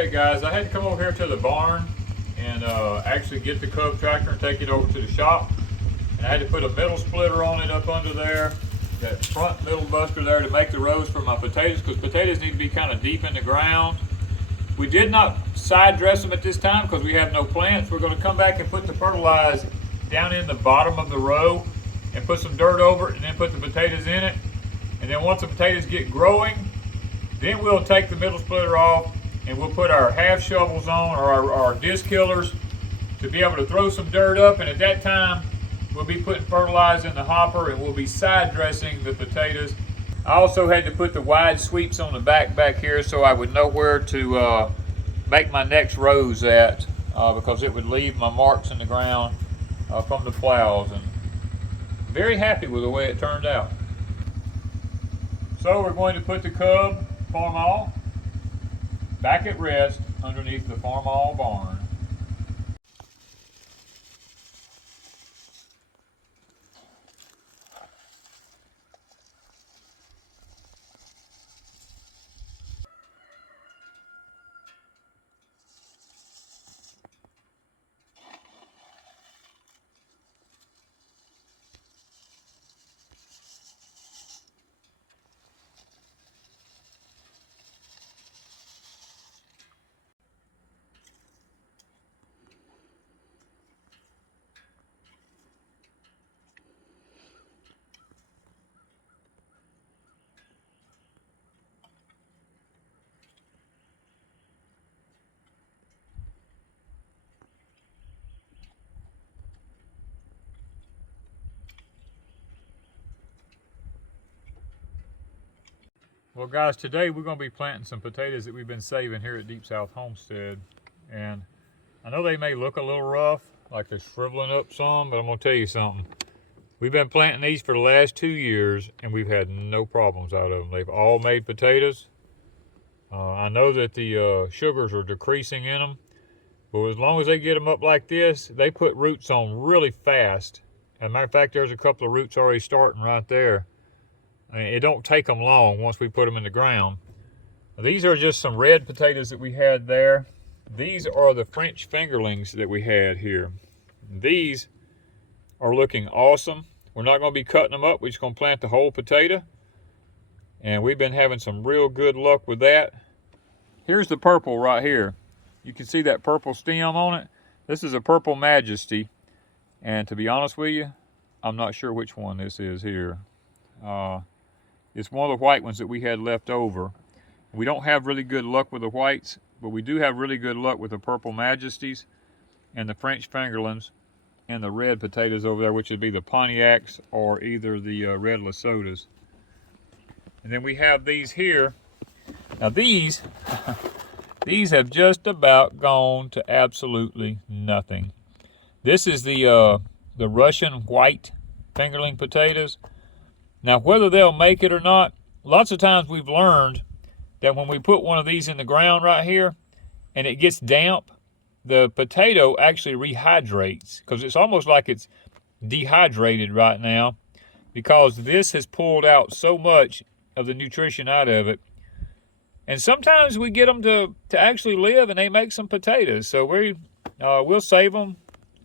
Okay guys, I had to come over here to the barn and actually get the Cub tractor and take it over to the shop. And I had to put a middle splitter on it up under there, that front middle buster there, to make the rows for my potatoes, because potatoes need to be kind of deep in the ground. We did not side dress them at this time because we have no plants. We're going to come back and put the fertilizer down in the bottom of the row and put some dirt over it and then put the potatoes in it. And then once the potatoes get growing, then we'll take the middle splitter off and we'll put our half shovels on, or our disc killers, to be able to throw some dirt up. And at that time, we'll be putting fertilizer in the hopper and we'll be side dressing the potatoes. I also had to put the wide sweeps on the back here so I would know where to make my next rows at, because it would leave my marks in the ground from the plows. And very happy with the way it turned out. So we're going to put the Cub farmall back at rest underneath the farmall barn. Well guys, today we're going to be planting some potatoes that we've been saving here at Deepsouth Homestead. And I know they may look a little rough, like they're shriveling up some, but I'm going to tell you something. We've been planting these for the last 2 years and we've had no problems out of them. They've all made potatoes. I know that the sugars are decreasing in them, but as long as they get them up like this, they put roots on really fast. As a matter of fact, there's a couple of roots already starting right there. I mean, it don't take them long once we put them in the ground. These are just some red potatoes that we had there. These are the French fingerlings that we had here. These are looking awesome. We're not going to be cutting them up. We're just going to plant the whole potato. And we've been having some real good luck with that. Here's the purple right here. You can see that purple stem on it. This is a Purple Majesty. And to be honest with you, I'm not sure which one this is here. It's one of the white ones that we had left over. We don't have really good luck with the whites, but we do have really good luck with the Purple Majesties and the French fingerlings and the red potatoes over there, which would be the Pontiacs or either the red Lesotas. And then we have these here. Now these, these have just about gone to absolutely nothing. This is the Russian white fingerling potatoes. Now, whether they'll make it or not, lots of times we've learned that when we put one of these in the ground right here and it gets damp, the potato actually rehydrates, because it's almost like it's dehydrated right now, because this has pulled out so much of the nutrition out of it. And sometimes we get them to actually live and they make some potatoes. So we'll save them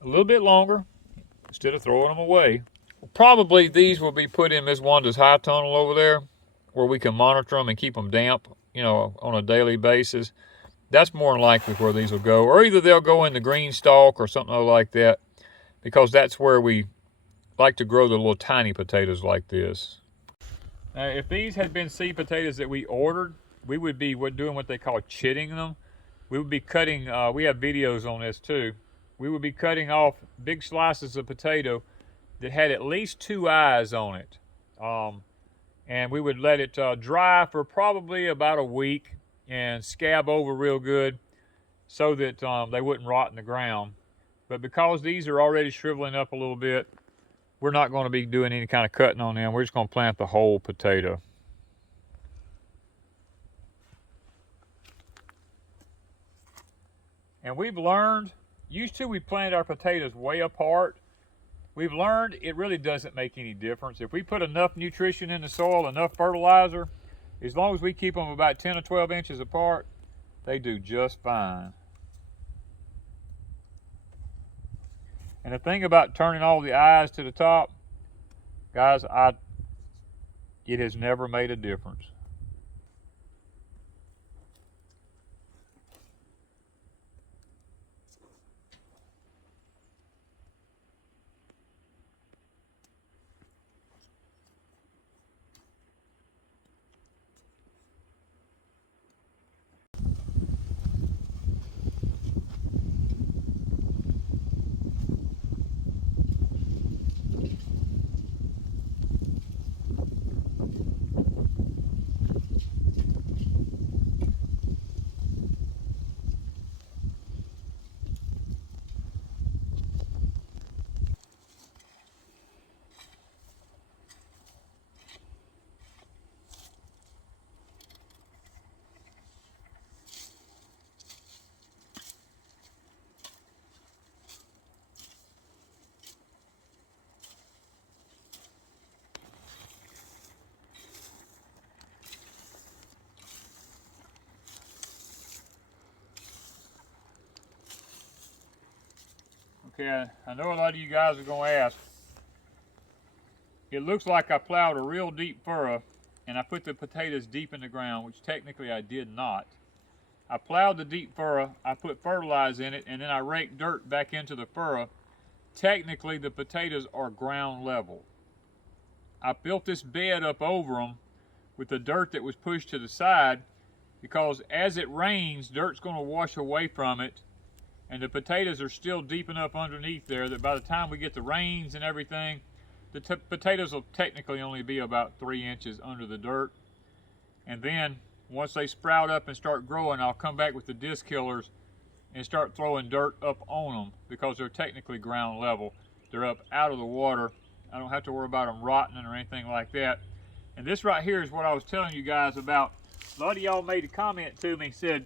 a little bit longer instead of throwing them away. Probably these will be put in Miss Wanda's high tunnel over there, where we can monitor them and keep them damp, you know, on a daily basis. That's more than likely where these will go. Or either they'll go in the GreenStalk or something like that, because that's where we like to grow the little tiny potatoes like this. Now, if these had been seed potatoes that we ordered, we would be doing what they call chitting them. We would be cutting, we have videos on this too. We would be cutting off big slices of potato that had at least 2 eyes on it. And we would let it dry for probably about a week and scab over real good so that they wouldn't rot in the ground. But because these are already shriveling up a little bit, we're not going to be doing any kind of cutting on them. We're just going to plant the whole potato. And we've learned, used to we planted our potatoes way apart. We've learned it really doesn't make any difference. If we put enough nutrition in the soil, enough fertilizer, as long as we keep them about 10 or 12 inches apart, They do just fine. And the thing about turning all the eyes to the top, guys, it has never made a difference. Okay, I know a lot of you guys are going to ask. It looks like I plowed a real deep furrow and I put the potatoes deep in the ground, which technically I did not. I plowed the deep furrow, I put fertilizer in it, and then I raked dirt back into the furrow. Technically, the potatoes are ground level. I built this bed up over them with the dirt that was pushed to the side because as it rains, dirt's going to wash away from it, and the potatoes are still deep enough underneath there that by the time we get the rains and everything, the potatoes will technically only be about 3 inches under the dirt. And then once they sprout up and start growing, I'll come back with the disc killers and start throwing dirt up on them because they're technically ground level. They're up out of the water. I don't have to worry about them rotting or anything like that. And this right here is what I was telling you guys about. A lot of y'all made a comment to me, said,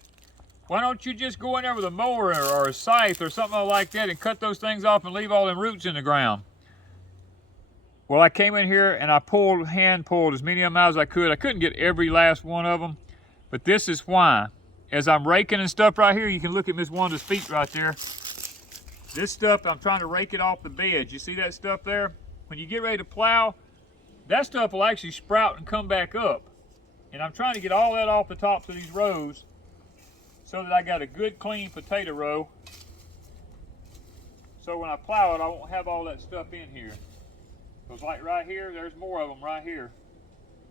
why don't you just go in there with a mower or a scythe or something like that and cut those things off and leave all them roots in the ground? Well, I came in here and I hand pulled as many of them out as I could. I couldn't get every last one of them, but this is why. As I'm raking and stuff right here, you can look at Miss Wanda's feet right there. This stuff, I'm trying to rake it off the bed. You see that stuff there? When you get ready to plow, that stuff will actually sprout and come back up. And I'm trying to get all that off the tops of these rows so that I got a good clean potato row. So when I plow it, I won't have all that stuff in here. Because like right here, there's more of them right here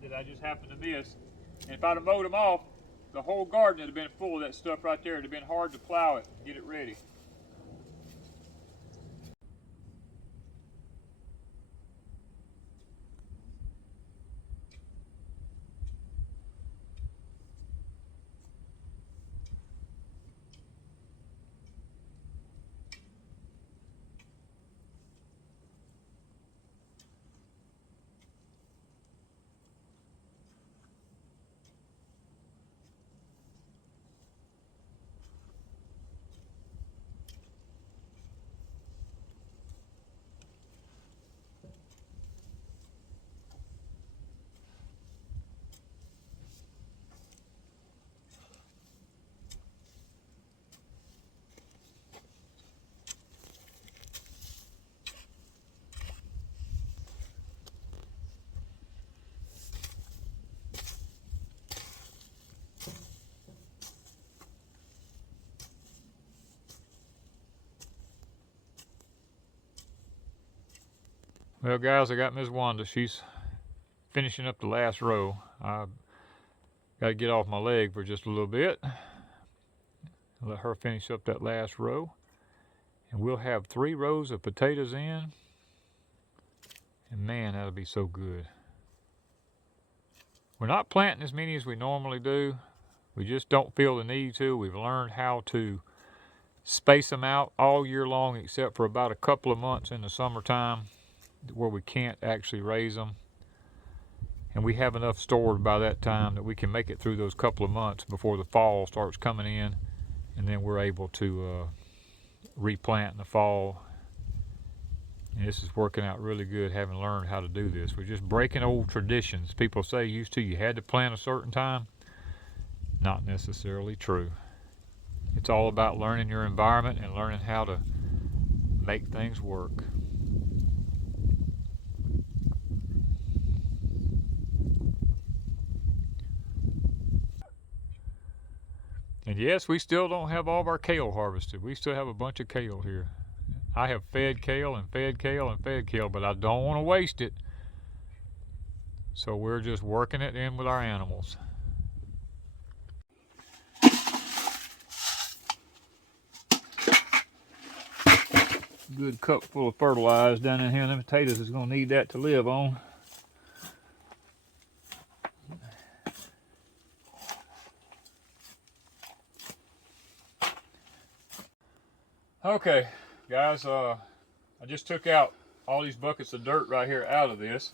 that I just happened to miss. And if I'd have mowed them off, the whole garden would have been full of that stuff right there. It would have been hard to plow it and get it ready. Well guys, I got Miss Wanda. She's finishing up the last row. I got to get off my leg for just a little bit. Let her finish up that last row. And we'll have 3 rows of potatoes in. And man, that'll be so good. We're not planting as many as we normally do. We just don't feel the need to. We've learned how to space them out all year long except for about a couple of months in the summertime where we can't actually raise them. And we have enough stored by that time that we can make it through those couple of months before the fall starts coming in. And then we're able to replant in the fall. And this is working out really good, having learned how to do this. We're just breaking old traditions. People say you had to plant a certain time. Not necessarily true. It's all about learning your environment and learning how to make things work. And yes, we still don't have all of our kale harvested. We still have a bunch of kale here. I have fed kale and fed kale and fed kale, but I don't want to waste it. So we're just working it in with our animals. Good cup full of fertilizer down in here. Them potatoes is going to need that to live on. Okay, guys, I just took out all these buckets of dirt right here out of this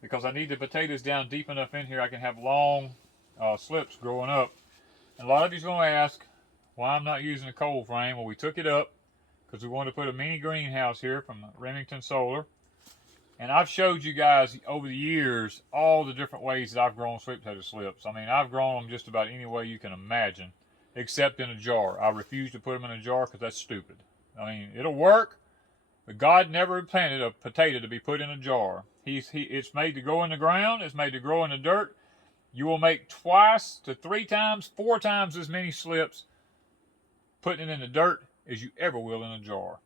because I need the potatoes down deep enough in here I can have long slips growing up. And a lot of you's going to ask why I'm not using a cold frame. Well, we took it up because we wanted to put a mini greenhouse here from Remington Solar. And I've showed you guys over the years all the different ways that I've grown sweet potato slips. I mean, I've grown them just about any way you can imagine, except in a jar. I refuse to put them in a jar because that's stupid. I mean, it'll work, but God never planted a potato to be put in a jar. It's made to go in the ground. It's made to grow in the dirt. You will make 2 to 3 times, 4 times as many slips putting it in the dirt as you ever will in a jar.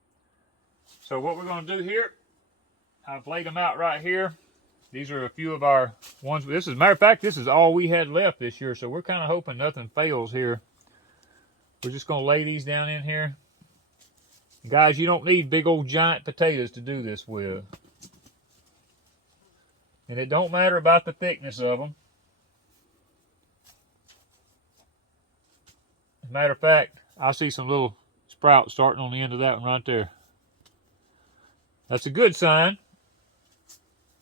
So what we're going to do here, I've laid them out right here. These are a few of our ones. This is, matter of fact, this is all we had left this year, so we're kind of hoping nothing fails here. We're just going to lay these down in here. Guys, you don't need big old giant potatoes to do this with. And it don't matter about the thickness of them. As a matter of fact, I see some little sprouts starting on the end of that one right there. That's a good sign.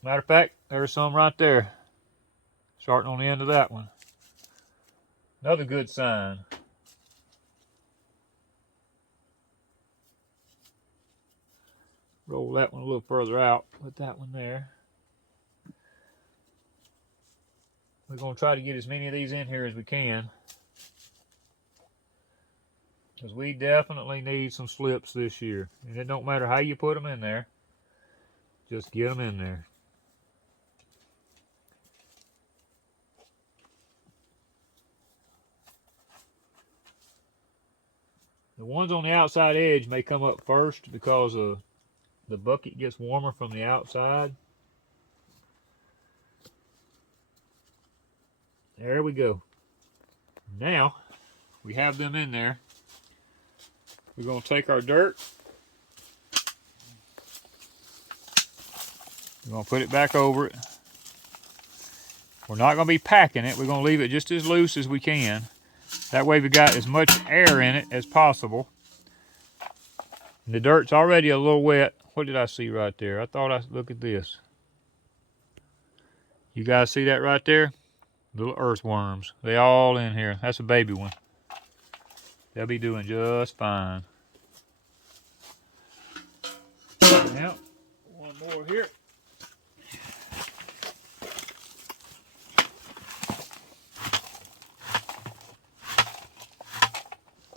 Matter of fact, there's some right there, starting on the end of that one. Another good sign. Roll that one a little further out, put that one there. We're going to try to get as many of these in here as we can, because we definitely need some slips this year. And it don't matter how you put them in there, just get them in there. The ones on the outside edge may come up first because the bucket gets warmer from the outside. There we go. Now we have them in there. We're going to take our dirt. We're going to put it back over it. We're not going to be packing it. We're going to leave it just as loose as we can. That way we got as much air in it as possible. And the dirt's already a little wet. What did I see right there? I thought look at this. You guys see that right there? Little earthworms. They all in here. That's a baby one. They'll be doing just fine. Now, one more here.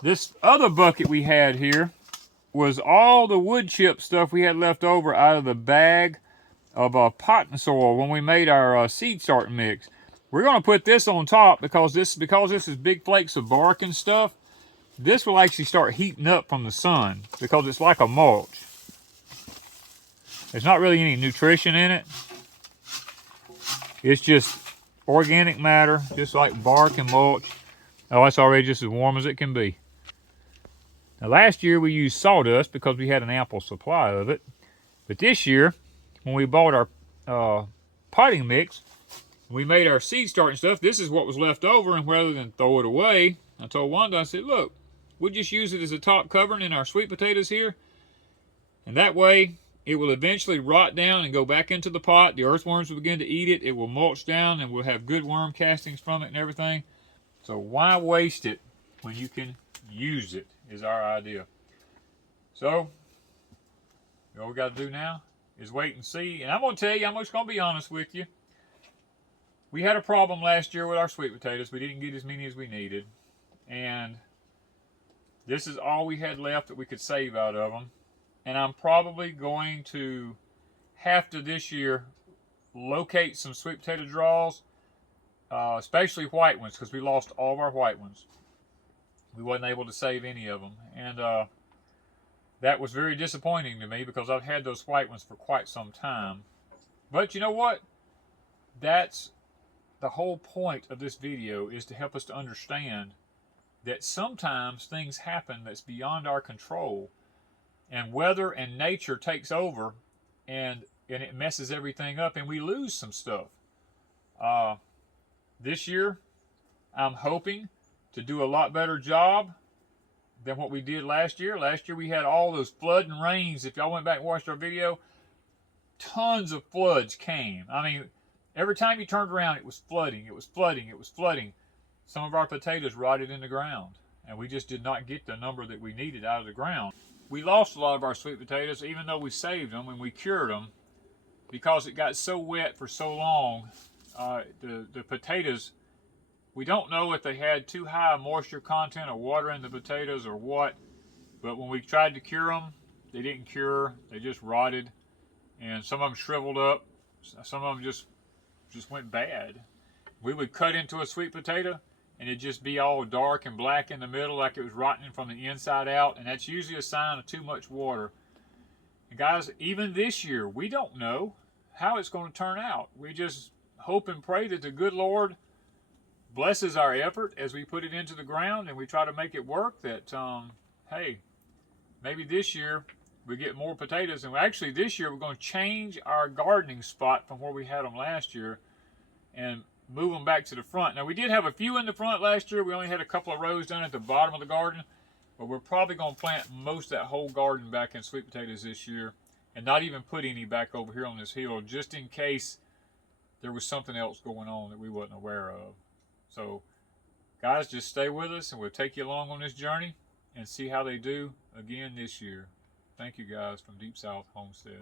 This other bucket we had here was all the wood chip stuff we had left over out of the bag of potting soil when we made our seed start mix. We're going to put this on top because this is big flakes of bark and stuff. This will actually start heating up from the sun because it's like a mulch. There's not really any nutrition in it. It's just organic matter, just like bark and mulch. Oh, it's already just as warm as it can be. Now, last year we used sawdust because we had an ample supply of it. But this year, when we bought our potting mix, we made our seed start and stuff, this is what was left over, and rather than throw it away, I told Wanda, I said, look, we'll just use it as a top covering in our sweet potatoes here. And that way, it will eventually rot down and go back into the pot. The earthworms will begin to eat it. It will mulch down, and we'll have good worm castings from it and everything. So why waste it when you can use it, is our idea. So, all we got to do now is wait and see. And I'm going to tell you, I'm just going to be honest with you. We had a problem last year with our sweet potatoes. We didn't get as many as we needed. And This is all we had left that we could save out of them. And I'm probably going to have to this year locate some sweet potato draws, especially white ones, because we lost all of our white ones. We wasn't able to save any of them. And that was very disappointing to me because I've had those white ones for quite some time. But you know what? That's the whole point of this video, is to help us to understand that sometimes things happen that's beyond our control, and weather and nature takes over, and it messes everything up, and we lose some stuff. This year, I'm hoping to do a lot better job than what we did last year. Last year we had all those flood and rains. If y'all went back and watched our video, tons of floods came. I mean, every time you turned around, it was flooding, it was flooding, it was flooding. Some of our potatoes rotted in the ground, and we just did not get the number that we needed out of the ground. We lost a lot of our sweet potatoes, even though we saved them and we cured them, because it got so wet for so long. The potatoes, we don't know if they had too high a moisture content of water in the potatoes or what, but when we tried to cure them, they didn't cure. They just rotted, and some of them shriveled up. Some of them just went bad. We would cut into a sweet potato, and it'd just be all dark and black in the middle, like it was rotting from the inside out, and that's usually a sign of too much water. And guys, even this year, we don't know how it's going to turn out. We just hope and pray that the good Lord blesses our effort as we put it into the ground and we try to make it work, that, hey, maybe this year we get more potatoes. And actually this year we're going to change our gardening spot from where we had them last year and move them back to the front. Now, we did have a few in the front last year. We only had a couple of rows done at the bottom of the garden, but we're probably going to plant most of that whole garden back in sweet potatoes this year, and not even put any back over here on this hill, just in case there was something else going on that we wasn't aware of. So, guys, just stay with us, and we'll take you along on this journey and see how they do again this year. Thank you, guys, from Deep South Homestead.